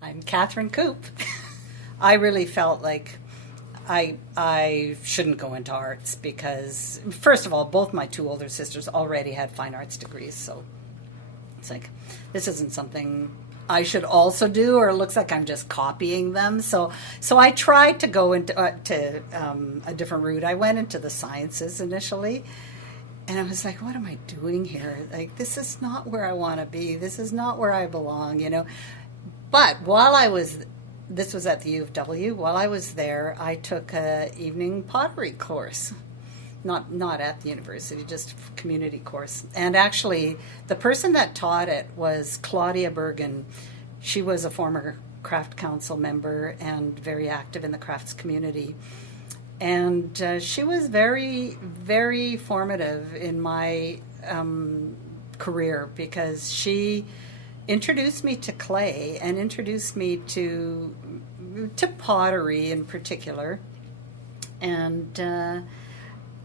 I'm Kathryne Koop. I really felt like I shouldn't go into arts because, first of all, both my two older sisters already had fine arts degrees, so it's like this isn't something I should also do, or it looks like I'm just copying them. So I tried to go into a different route. I went into the sciences initially, and I was like, what am I doing here? Like, this is not where I want to be. This is not where I belong. But this was at the U of W. While I was there, I took a evening pottery course. Not at the university, just a community course. And actually, the person that taught it was Claudia Bergen. She was a former craft council member and very active in the crafts community. And she was very, very formative in my career because she introduced me to clay and introduced me to pottery in particular. And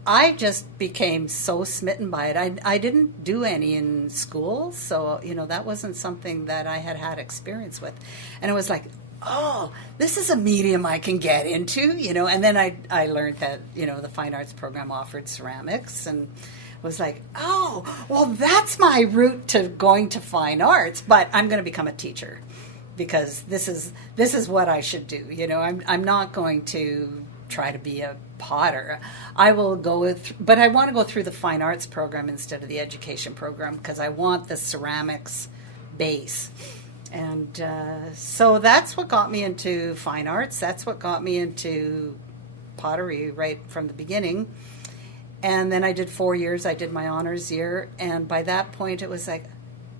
I just became so smitten by it. I didn't do any in school, so that wasn't something that I had experience with. And it was like, oh, this is a medium I can get into, And then I learned that the fine arts program offered ceramics, and was like, oh, well, that's my route to going to fine arts, but I'm going to become a teacher because this is what I should do. I'm not going to try to be a potter. I will go but I want to go through the fine arts program instead of the education program because I want the ceramics base. And so that's what got me into fine arts. That's what got me into pottery right from the beginning. And then I did 4 years. I did my honors year. And by that point, it was like,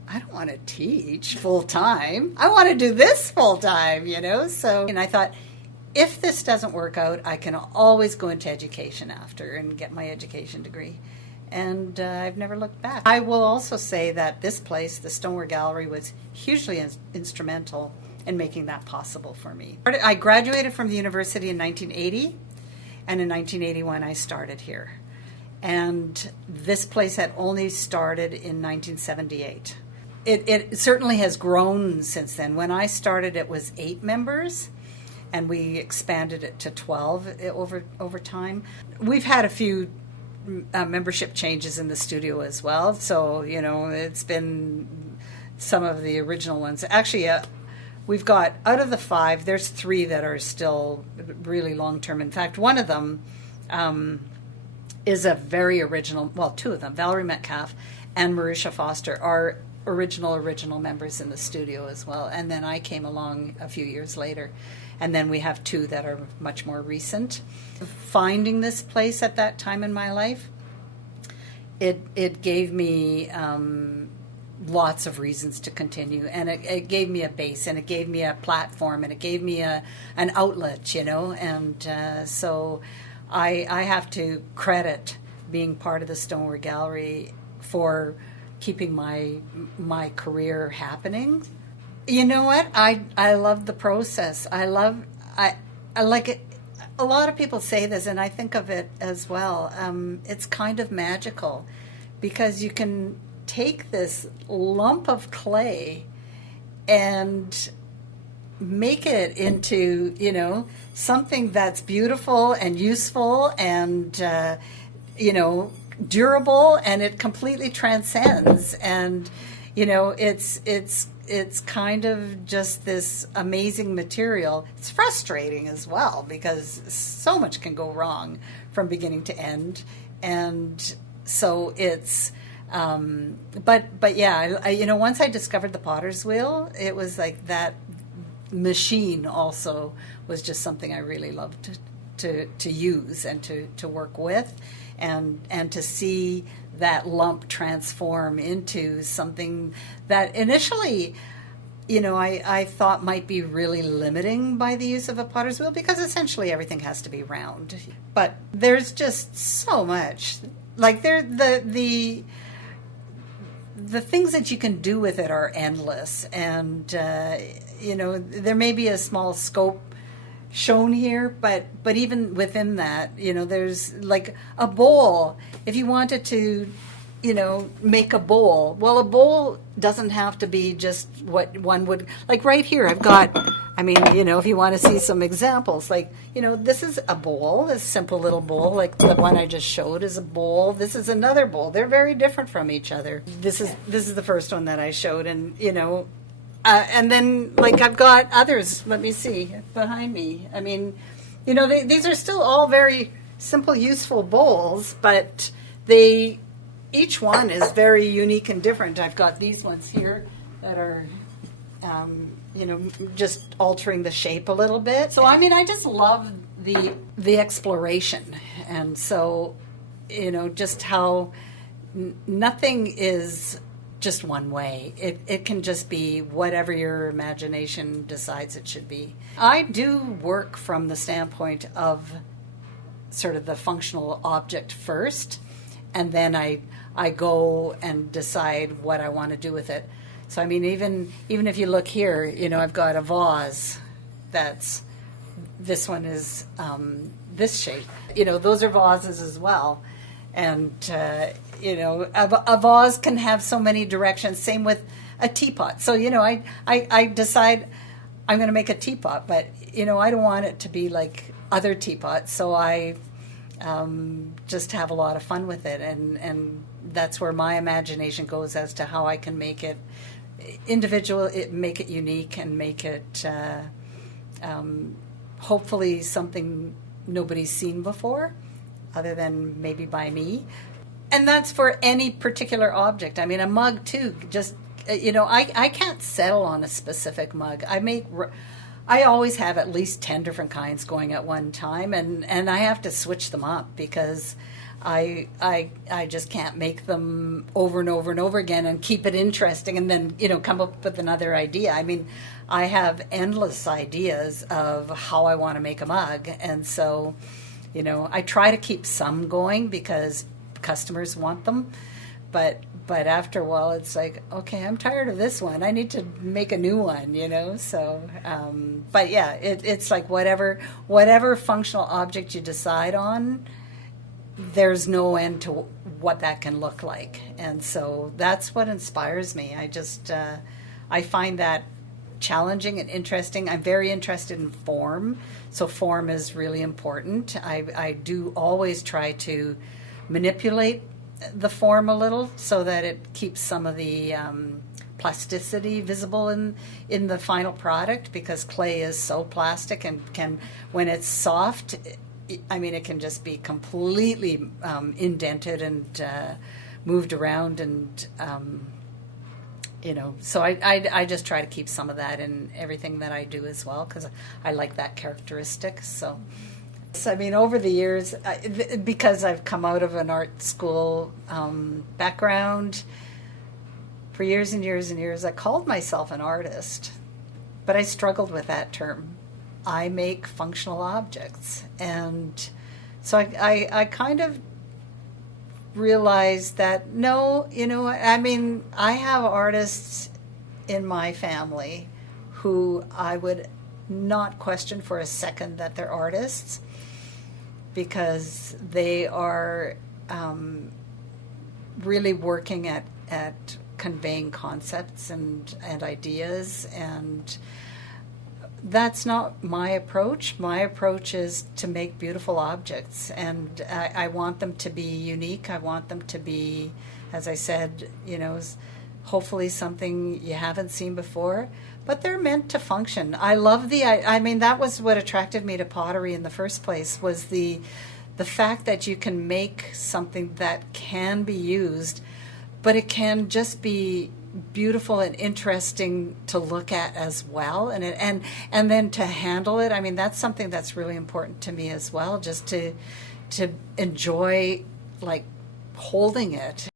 I don't want to teach full time. I want to do this full time, So, and I thought, if this doesn't work out, I can always go into education after and get my education degree. And I've never looked back. I will also say that this place, the Stoneware Gallery, was hugely instrumental in making that possible for me. I graduated from the university in 1980, and in 1981 I started here. And this place had only started in 1978. It certainly has grown since then. When I started, it was 8 members, and we expanded it to 12 over time. We've had a few membership changes in the studio as well, so it's been some of the original ones. Actually, we've got, out of the 5, there's 3 that are still really long-term. In fact, one of them is a very original, well, 2 of them, Valerie Metcalf and Marisha Foster, are original members in the studio as well. And then I came along a few years later. And then we have 2 that are much more recent. Finding this place at that time in my life, it gave me lots of reasons to continue. And it gave me a base, and it gave me a platform, and it gave me an outlet, And so I have to credit being part of the Stoneware Gallery for keeping my career happening. You know what? I love the process. I like it. A lot of people say this, and I think of it as well. It's kind of magical because you can take this lump of clay and make it into, something that's beautiful and useful and, durable, and it completely transcends. And, it's kind of just this amazing material. It's frustrating as well because so much can go wrong from beginning to end. And so it's, but yeah, once I discovered the potter's wheel, it was like that machine also was just something I really loved to use and to work with, and to see that lump transform into something that initially, I thought might be really limiting by the use of a potter's wheel, because essentially everything has to be round. But there's just so much, like the things that you can do with it are endless, and there may be a small scope shown here, but even within that, there's like a bowl. If you wanted to make a bowl. Well, a bowl doesn't have to be just what one would, like right here, I've got, if you want to see some examples, like, this is a bowl, a simple little bowl, like the one I just showed is a bowl. This is another bowl. They're very different from each other. This is the first one that I showed, and, and then, like, I've got others, let me see, behind me. These are still all very simple, useful bowls, but each one is very unique and different. I've got these ones here that are, just altering the shape a little bit. So, I just love the exploration. And so, just how nothing is just one way. It can just be whatever your imagination decides it should be. I do work from the standpoint of sort of the functional object first, and then I go and decide what I want to do with it. So even if you look here, I've got a vase this one is this shape. Those are vases as well. And, a vase can have so many directions. Same with a teapot. So, I decide I'm going to make a teapot, but, I don't want it to be like other teapots. So I just have a lot of fun with it. And that's where my imagination goes as to how I can make it individual, make it unique, and make it hopefully something nobody's seen before, other than maybe by me. And that's for any particular object. A mug too, just, I can't settle on a specific mug. I always have at least 10 different kinds going at one time, and I have to switch them up because I just can't make them over and over and over again and keep it interesting and then, come up with another idea. I have endless ideas of how I want to make a mug, and so, I try to keep some going because customers want them, but after a while it's like, okay, I'm tired of this one. I need to make a new one, so, but yeah, it's like whatever functional object you decide on, there's no end to what that can look like. And so that's what inspires me. I find that challenging and interesting. I'm very interested in form, so form is really important. I do always try to manipulate the form a little so that it keeps some of the plasticity visible in the final product, because clay is so plastic and when it's soft, it can just be completely indented and moved around, and so I just try to keep some of that in everything that I do as well, because I like that characteristic. So over the years, because I've come out of an art school background, for years and years and years, I called myself an artist, but I struggled with that term. I make functional objects. And so I kind of realized that, no, I have artists in my family who I would not question for a second that they're artists, because they are really working at conveying concepts and ideas, and that's not my approach. My approach is to make beautiful objects, and I want them to be unique. I want them to be, as I said, hopefully something you haven't seen before, but they're meant to function. I love that was what attracted me to pottery in the first place, was the fact that you can make something that can be used, but it can just be beautiful and interesting to look at as well, and then to handle it. That's something that's really important to me as well, just to enjoy like holding it.